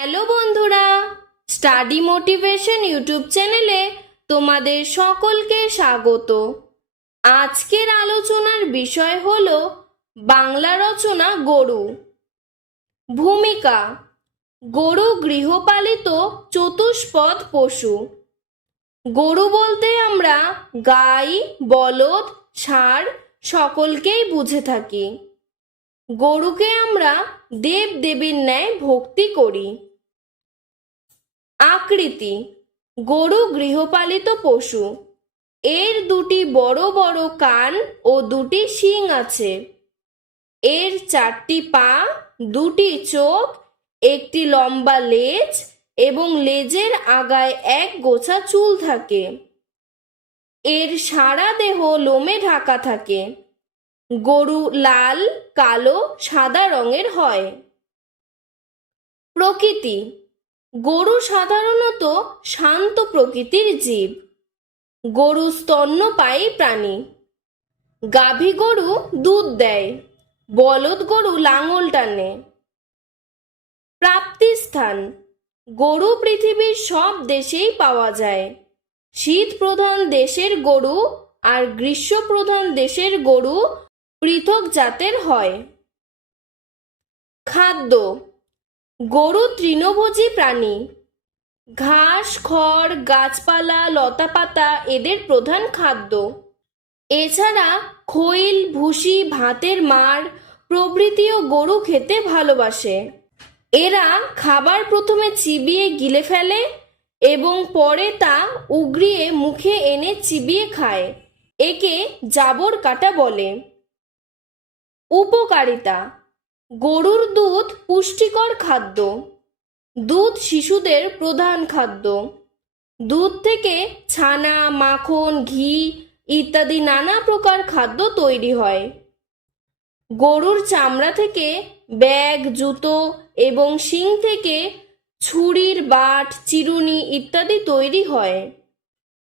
Hello বন্ধুরা, study motivation YouTube চ্যানেলে তোমাদের সকলকে স্বাগত। আজকের আলোচনার বিষয় হলো বাংলা রচনা গরু। ভূমিকা: গরু গৃহপালিত চতুষ্পদ পশু। গরু বলতে আমরা গাই, বলদ, ষাঁড় সকলকেই বুঝে থাকি। গরুকে আমরা দেব দেবীর ন্যায় ভক্তি করি। আকৃতি: গরু গৃহপালিত পশু। এর দুটি বড় বড় কান ও দুটি শিং আছে। এর 4টি পা, 2টি চোখ, একটি লম্বা লেজ এবং লেজের আগায় এক গোছা চুল থাকে। এর সারা দেহ লোমে ঢাকা থাকে। গরু লাল, কালো, সাদা রঙের হয়। প্রকৃতি: গরু সাধারণত শান্ত প্রকৃতির জীব। গরু স্তন্যপায়ী প্রাণী। গাভী গরু দুধ দেয়। বলদ গরু লাঙল টানে। প্রাপ্তিস্থান: গরু পৃথিবীর সব দেশেই পাওয়া যায়। শীত প্রধান দেশের গরু আর গ্রীষ্ম প্রধান দেশের গরু পৃথক জাতের হয়। খাদ্য: গরু তৃণভোজী প্রাণী। ঘাস, খড়, গাছপালা, লতাপাতা এদের প্রধান খাদ্য। এছাড়া খৈল, ভুসি, ভাতের মাড় প্রভৃতিও গরু খেতে ভালোবাসে। এরা খাবার প্রথমে চিবিয়ে গিলে ফেলে এবং পরে তা উগরিয়ে মুখে এনে চিবিয়ে খায়। একে জাবর কাটা বলে। উপকারিতা: গরুর দুধ পুষ্টিকর খাদ্য। দুধ শিশুদের প্রধান খাদ্য। দুধ থেকে ছানা, মাখন, ঘি ইত্যাদি নানা প্রকার খাদ্য তৈরি হয়। গরুর চামড়া থেকে ব্যাগ, জুতো এবং শিং থেকে ছুরির বাট, চিরুনি ইত্যাদি তৈরি হয়।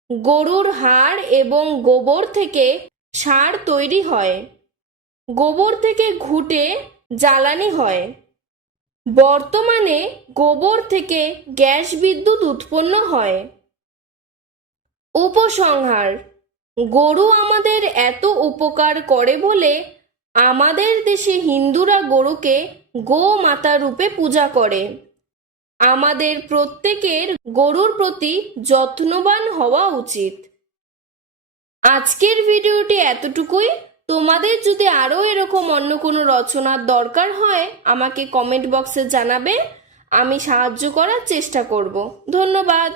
গরুর হাড় এবং গোবর থেকে সার তৈরি হয়। গোবর থেকে ঘুঁটে জ্বালানি হয়। বর্তমানে গোবর থেকে গ্যাস বিদ্যুৎ উৎপন্ন হয়। উপসংহার: গরু আমাদের এত উপকার করে বলে আমাদের দেশে হিন্দুরা গরুকে গোমাতা রূপে পূজা করে। আমাদের প্রত্যেকের গরুর প্রতি যত্নবান হওয়া উচিত। আজকের ভিডিওটি এতটুকুই। তোমাদের যদি আরও এরকম অন্য কোনো রচনার দরকার হয় আমাকে কমেন্ট বক্সে জানাবে, আমি সাহায্য করার চেষ্টা করব। ধন্যবাদ।